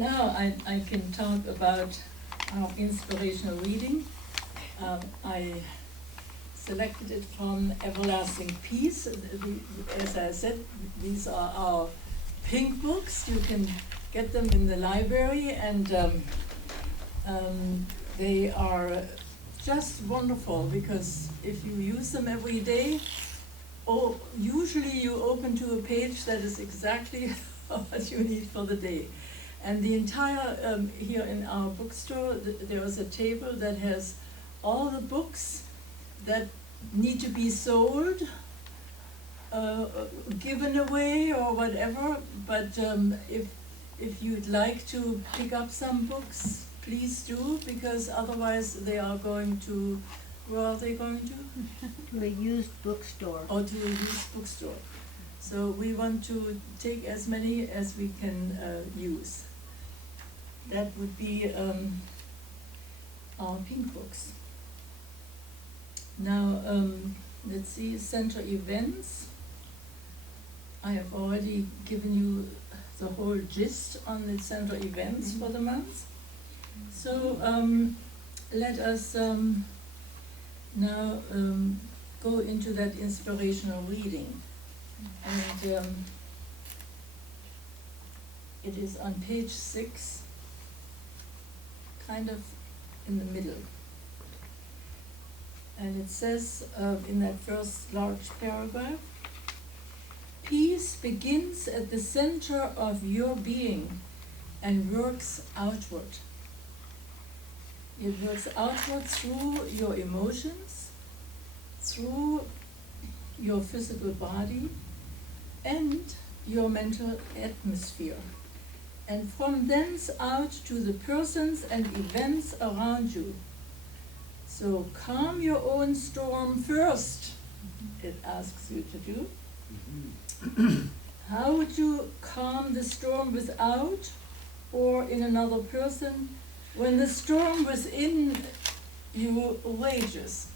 now I can talk about our inspirational reading. I selected it from Everlasting Peace. As I said, these are our pink books. You can get them in the library, and they are just wonderful because if you use them every day, usually you open to a page that is exactly what you need for the day. And the entire, here in our bookstore, there is a table that has all the books that need to be sold, given away or whatever, but if you'd like to pick up some books, please do, because otherwise they are going to, where are they going to? To a used bookstore. Or to a used bookstore. So we want to take as many as we can use. That would be our pink books. Now, let's see, center events. I have already given you the whole gist on the center events for the month. So let us now go into that inspirational reading. And it is on page 6, kind of in the middle. And it says in that first large paragraph, peace begins at the center of your being and works outward. It works outward through your emotions, through your physical body, and your mental atmosphere, and from thence out to the persons and events around you. So calm your own storm first, it asks you to do. How would you calm the storm without or in another person when the storm within you rages?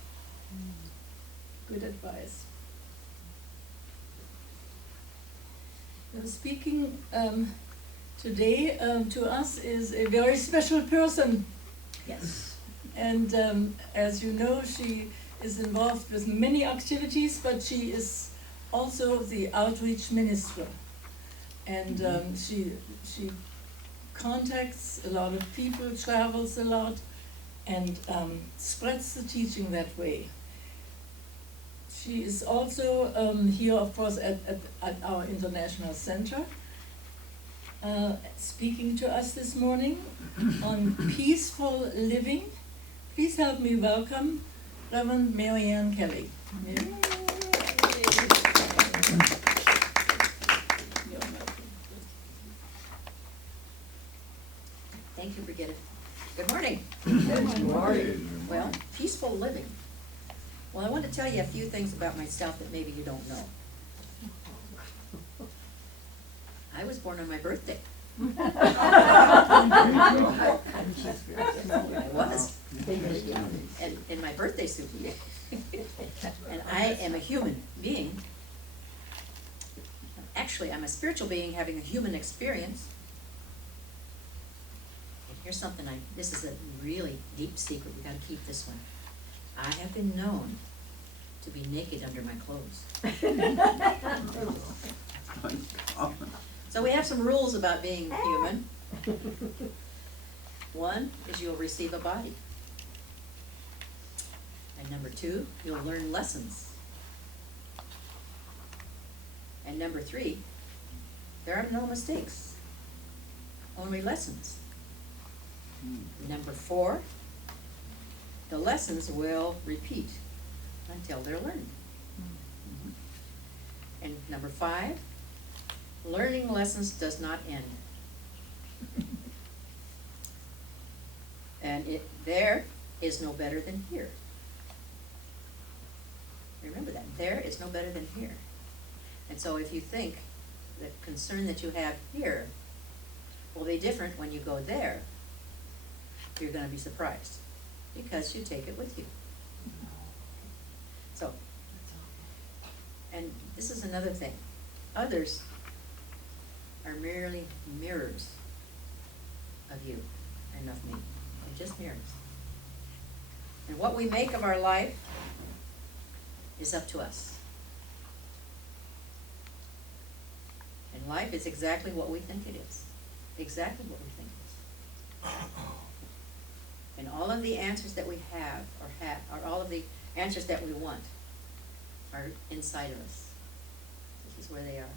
Good advice. Now, speaking today to us is a very special person. Yes. And as you know, she is involved with many activities, but she is also the outreach minister. And she contacts a lot of people, travels a lot, and spreads the teaching that way. She is also here, of course, at our International Center, speaking to us this morning on peaceful living. Please help me welcome Reverend Marianne Kelley. Thank you, Brigitte. Good morning. Good morning. Well, peaceful living. Well, I want to tell you a few things about myself that maybe you don't know. I was born on my birthday. I was. And in my birthday suit. And I am a human being. Actually, I'm a spiritual being having a human experience. And here's something this is a really deep secret. We gotta keep this one. I have been known to be naked under my clothes. So we have some rules about being human. One is you'll receive a body. And number 2, you'll learn lessons. And number 3, there are no mistakes, only lessons. Number 4, the lessons will repeat until they're learned. And number 5, learning lessons does not end. And there is no better than here. Remember that. There is no better than here. And so if you think the concern that you have here will be different when you go there, you're going to be surprised because you take it with you. So, and this is another thing. Others are merely mirrors of you and of me. They're just mirrors. And what we make of our life is up to us. And life is exactly what we think it is. Exactly what we think it is. And all of the answers that we have, or all of the answers that we want, are inside of us. This is where they are.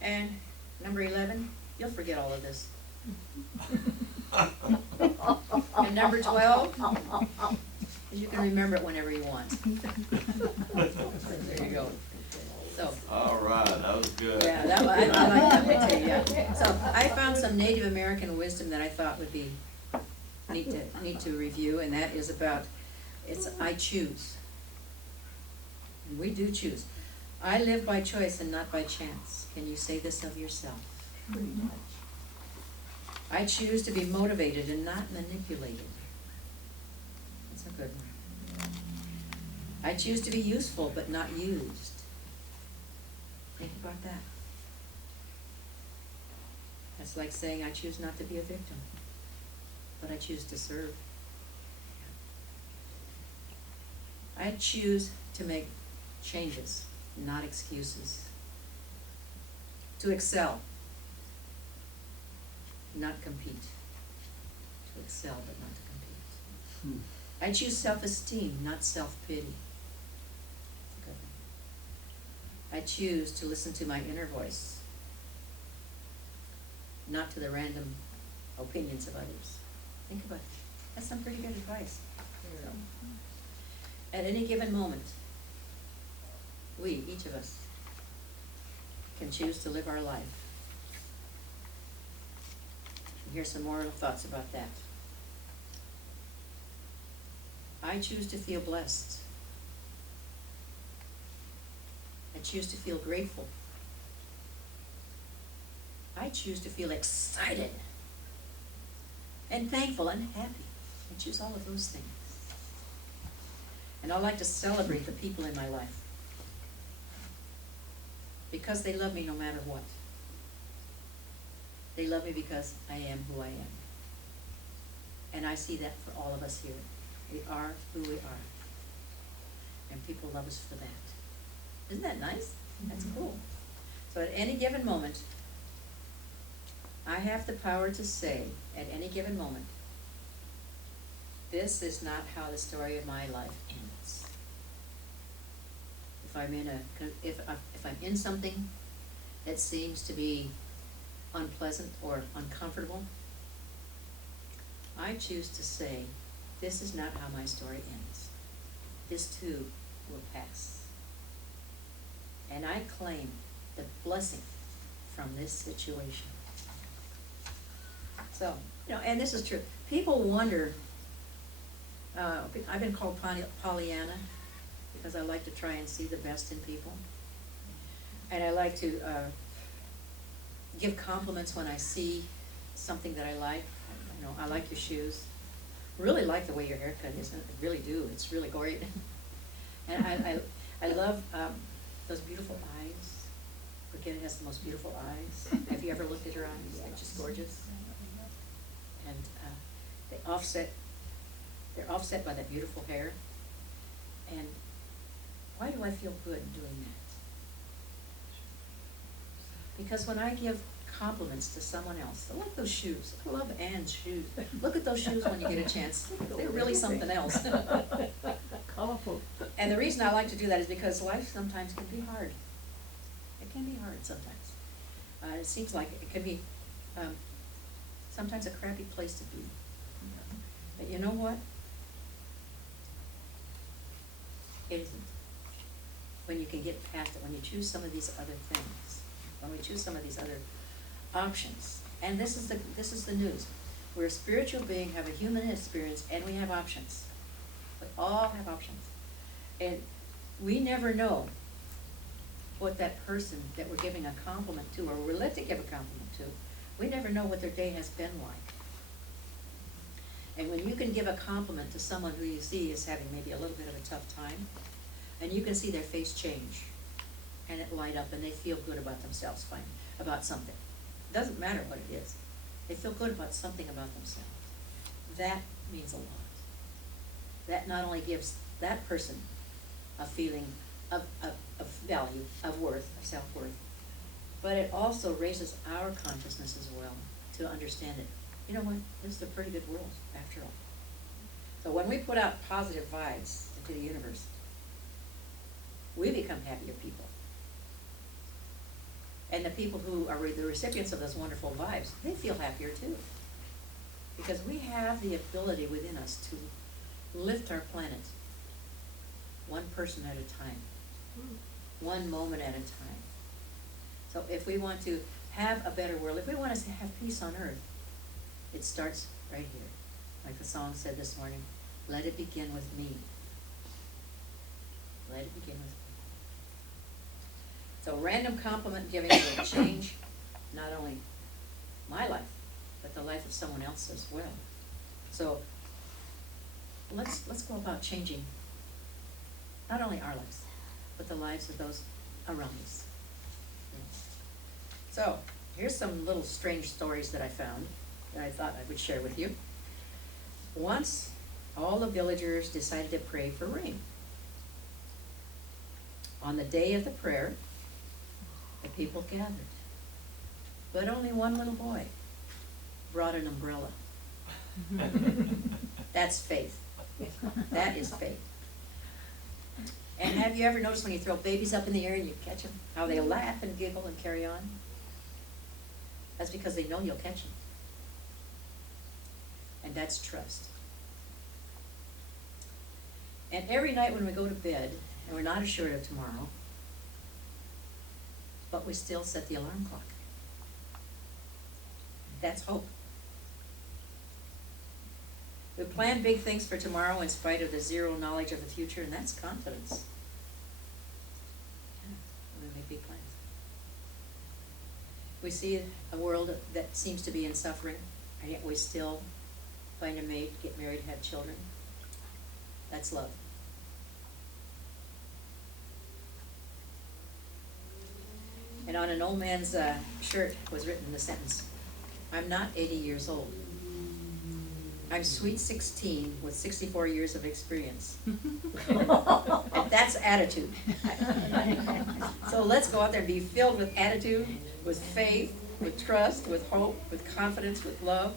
And number 11, you'll forget all of this. And number 12, is you can remember it whenever you want. There you go. So. All right, that was good. Yeah, I like that one too, yeah. So I found some Native American wisdom that I thought would be neat to review, and that is about, it's I choose. And we do choose. I live by choice and not by chance. Can you say this of yourself? Pretty much. I choose to be motivated and not manipulated. That's a good one. I choose to be useful but not used. Think about that. That's like saying I choose not to be a victim, but I choose to serve. I choose to make changes, not excuses. To excel, not compete. To excel, but not to compete. I choose self-esteem, not self-pity. I choose to listen to my inner voice, not to the random opinions of others. Think about it. That's some pretty good advice. So, at any given moment, we, each of us, can choose to live our life. And here's some more thoughts about that. I choose to feel blessed. I choose to feel grateful. I choose to feel excited and thankful and happy. I choose all of those things. And I like to celebrate the people in my life because they love me no matter what. They love me because I am who I am. And I see that for all of us here. We are who we are. And people love us for that. Isn't that nice? That's cool. So at any given moment, I have the power to say, at any given moment, this is not how the story of my life ends. If I'm in something that seems to be unpleasant or uncomfortable, I choose to say, this is not how my story ends. This too will pass. And I claim the blessing from this situation. So, and this is true. People wonder, I've been called Pollyanna because I like to try and see the best in people. And I like to give compliments when I see something that I like. I like your shoes. Really like the way your haircut is. I really do. It's really great. And I love those beautiful eyes. Brigitte has the most beautiful eyes. Have you ever looked at her eyes? They're just gorgeous. And they're offset by that beautiful hair. And why do I feel good doing that? Because when I give compliments to someone else, I like those shoes. I love Anne's shoes. Look at those shoes when you get a chance. They're really something else. Colorful. And the reason I like to do that is because life sometimes can be hard. It can be hard sometimes. It seems like it can be sometimes a crappy place to be. But you know what? It isn't. When you can get past it, when you choose some of these other things, when we choose some of these other options. And this is the news. We're a spiritual being, have a human experience, and we have options. We all have options. And we never know what that person that we're giving a compliment to, or we're led to give a compliment to, we never know what their day has been like. And when you can give a compliment to someone who you see is having maybe a little bit of a tough time, and you can see their face change, and it light up, and they feel good about themselves, fine, about something. Doesn't matter what it is. They feel good about something about themselves. That means a lot. That not only gives that person a feeling of value, of worth, of self-worth, but it also raises our consciousness as well to understand it. You know what? This is a pretty good world, after all. So when we put out positive vibes into the universe, we become happier people. And the people who are the recipients of those wonderful vibes, they feel happier too. Because we have the ability within us to lift our planet one person at a time, one moment at a time. So if we want to have a better world, if we want to have peace on earth, it starts right here. Like the song said this morning, let it begin with me. Let it begin with me. So random compliment giving will change not only my life, but the life of someone else as well. So let's go about changing not only our lives, but the lives of those around us. So here's some little strange stories that I found that I thought I would share with you. Once, all the villagers decided to pray for rain. On the day of the prayer, the people gathered. But only one little boy brought an umbrella. That's faith. That is faith. And have you ever noticed when you throw babies up in the air and you catch them, how they laugh and giggle and carry on? That's because they know you'll catch them. And that's trust. And every night when we go to bed, and we're not assured of tomorrow, but we still set the alarm clock. That's hope. We plan big things for tomorrow in spite of the zero knowledge of the future, and that's confidence. Yeah, we make big plans. We see a world that seems to be in suffering, and yet we still find a mate, get married, have children. That's love. And on an old man's shirt was written the sentence, I'm not 80 years old. I'm sweet 16 with 64 years of experience. And that's attitude. So let's go out there and be filled with attitude, with faith, with trust, with hope, with confidence, with love,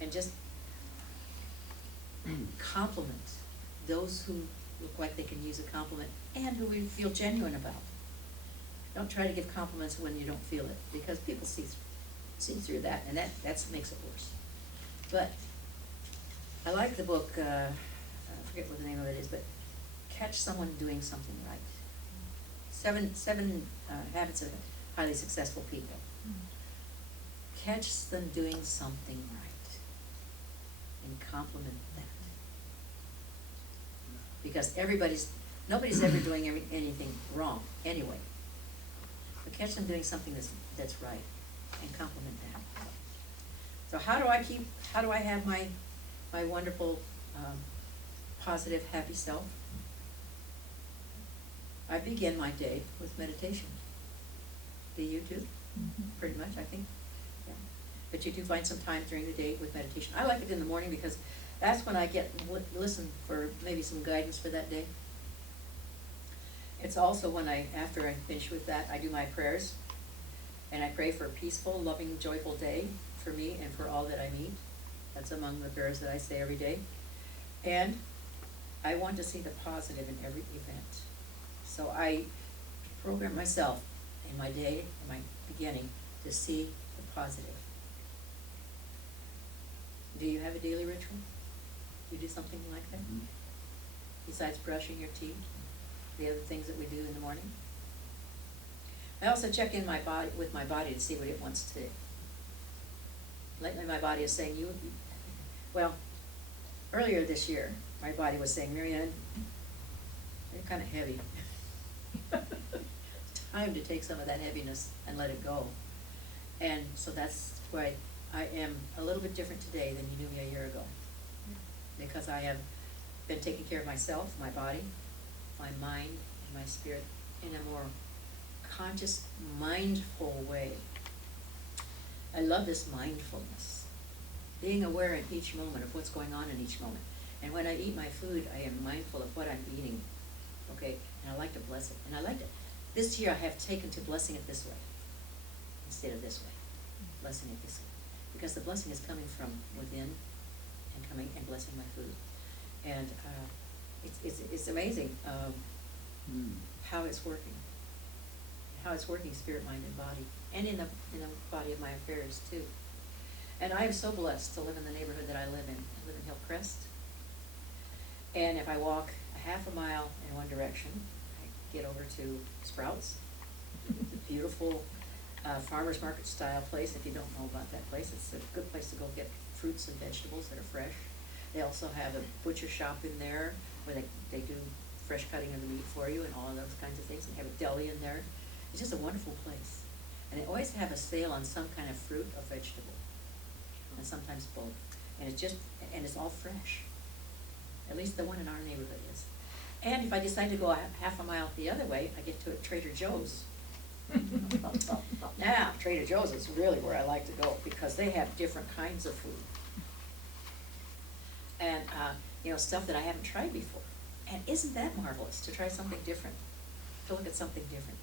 and just compliment those who look like they can use a compliment and who we feel genuine about. Don't try to give compliments when you don't feel it, because people see through that, and that makes it worse. But I like the book, I forget what the name of it is, but Catch Someone Doing Something Right. Seven Habits of Highly Successful People. Catch them doing something right and compliment that. Because nobody's ever doing anything wrong anyway. But catch them doing something that's right and compliment that. So how do I have my wonderful, positive, happy self? I begin my day with meditation. Do you too? Mm-hmm. Pretty much, I think. Yeah. But you do find some time during the day with meditation. I like it in the morning because that's when I listen for maybe some guidance for that day. It's also when after I finish with that, I do my prayers. And I pray for a peaceful, loving, joyful day for me and for all that I meet. That's among the prayers that I say every day. And I want to see the positive in every event. So I program myself in my day, in my beginning, to see the positive. Do you have a daily ritual? Do you do something like that? Mhm. Besides brushing your teeth, the other things that we do in the morning? I also check in with my body to see what it wants to. Lately my body is saying, well, earlier this year, my body was saying, Marianne, you're kind of heavy. Time to take some of that heaviness and let it go. And so that's why I am a little bit different today than you knew me a year ago. Because I have been taking care of myself, my body, my mind, and my spirit in a more conscious, mindful way. I love this mindfulness, being aware in each moment of what's going on in each moment. And when I eat my food, I am mindful of what I'm eating, okay? And I like to bless it. And I like to, this year I have taken to blessing it this way instead of this way, blessing it this way. Because the blessing is coming from within and coming and blessing my food. And it's amazing how it's working. How it's working spirit, mind, and body. And in the body of my affairs too. And I am so blessed to live in the neighborhood that I live in. I live in Hillcrest. And if I walk a half a mile in one direction, I get over to Sprouts. It's a beautiful farmer's market style place. If you don't know about that place, it's a good place to go get fruits and vegetables that are fresh. They also have a butcher shop in there where they do fresh cutting of the meat for you and all of those kinds of things. And have a deli in there. It's just a wonderful place. And they always have a sale on some kind of fruit or vegetable. And sometimes both. And it's all fresh. At least the one in our neighborhood is. And if I decide to go half a mile the other way, I get to Trader Joe's. Now, Trader Joe's is really where I like to go because they have different kinds of food. And, stuff that I haven't tried before. And isn't that marvelous to try something different, to look at something different?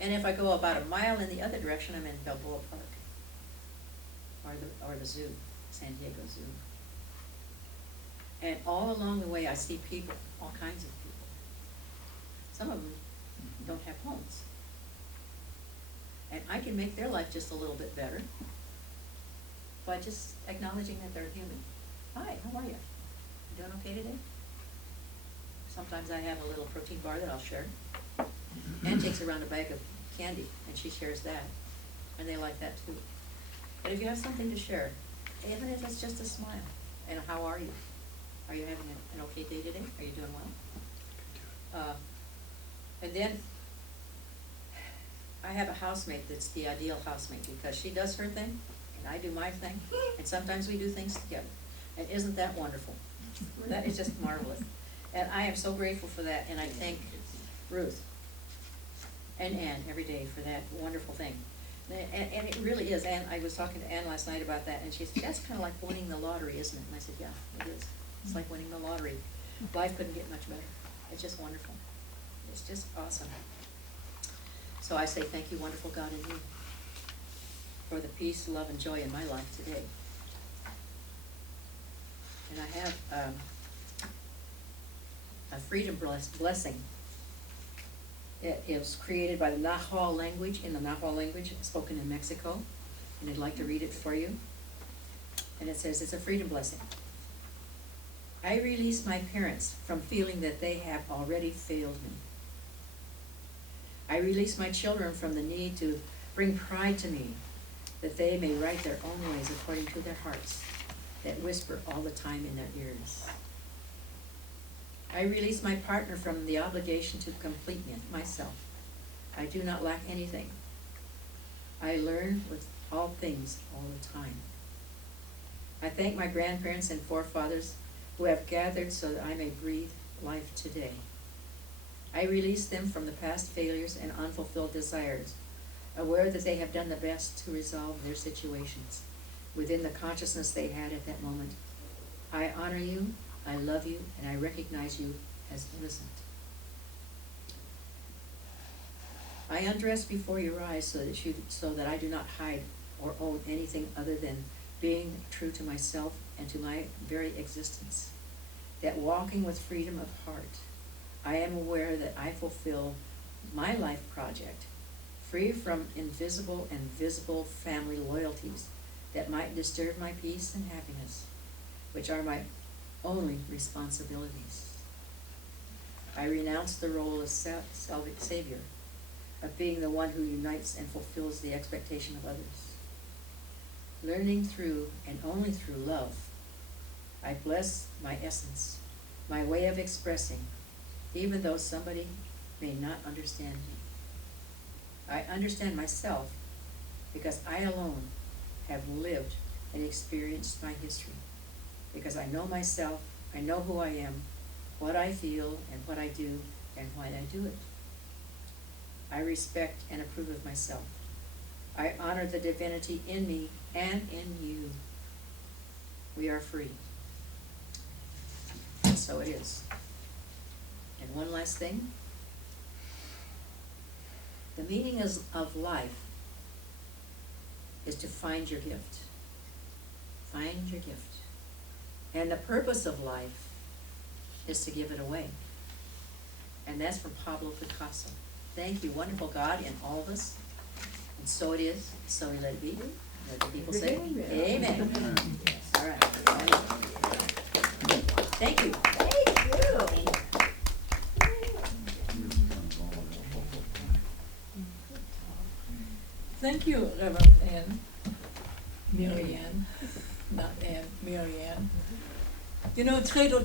And if I go about a mile in the other direction, I'm in Balboa Park, or the zoo, San Diego Zoo. And all along the way, I see people, all kinds of people. Some of them don't have homes. And I can make their life just a little bit better by just acknowledging that they're human. Hi, how are you? You doing okay today? Sometimes I have a little protein bar that I'll share. Ann takes around a bag of candy, and she shares that. And they like that too. But if you have something to share, even if it's just a smile, and how are you? Are you having an okay day today? Are you doing well? And then I have a housemate that's the ideal housemate because she does her thing and I do my thing, and sometimes we do things together. And isn't that wonderful? That is just marvelous. And I am so grateful for that, and I thank Ruth and Ann every day for that wonderful thing. And it really is. Ann, I was talking to Ann last night about that, and she said, that's kind of like winning the lottery, isn't it? And I said, yeah, it is. It's like winning the lottery. Life couldn't get much better. It's just wonderful. It's just awesome. So I say thank you, wonderful God in you, for the peace, love, and joy in my life today. And I have a freedom blessing. It was created by the Nahuatl language, in the Nahuatl language, spoken in Mexico, and I'd like to read it for you. And it says, it's a freedom blessing. I release my parents from feeling that they have already failed me. I release my children from the need to bring pride to me, that they may write their own ways according to their hearts, that whisper all the time in their ears. I release my partner from the obligation to complete myself. I do not lack anything. I learn with all things all the time. I thank my grandparents and forefathers who have gathered so that I may breathe life today. I release them from the past failures and unfulfilled desires, aware that they have done the best to resolve their situations within the consciousness they had at that moment. I honor you, I love you, and I recognize you as innocent. I undress before your eyes so that I do not hide or own anything other than being true to myself and to my very existence. That walking with freedom of heart, I am aware that I fulfill my life project, free from invisible and visible family loyalties that might disturb my peace and happiness, which are my only responsibilities. I renounce the role of savior, of being the one who unites and fulfills the expectation of others. Learning through and only through love, I bless my essence, my way of expressing, even though somebody may not understand me. I understand myself because I alone have lived and experienced my history. Because I know myself, I know who I am, what I feel, and what I do, and why I do it. I respect and approve of myself. I honor the divinity in me and in you. We are free. And so it is. And one last thing. The meaning of life is to find your gift. Find your gift. And the purpose of life is to give it away. And that's from Pablo Picasso. Thank you, wonderful God, in all of us. And so it is, so let it be. Let the people say, amen. All right. Thank you. Thank you. Thank you, Reverend Ann. Mary Ann, not Ann, Mary Ann. You know, Trade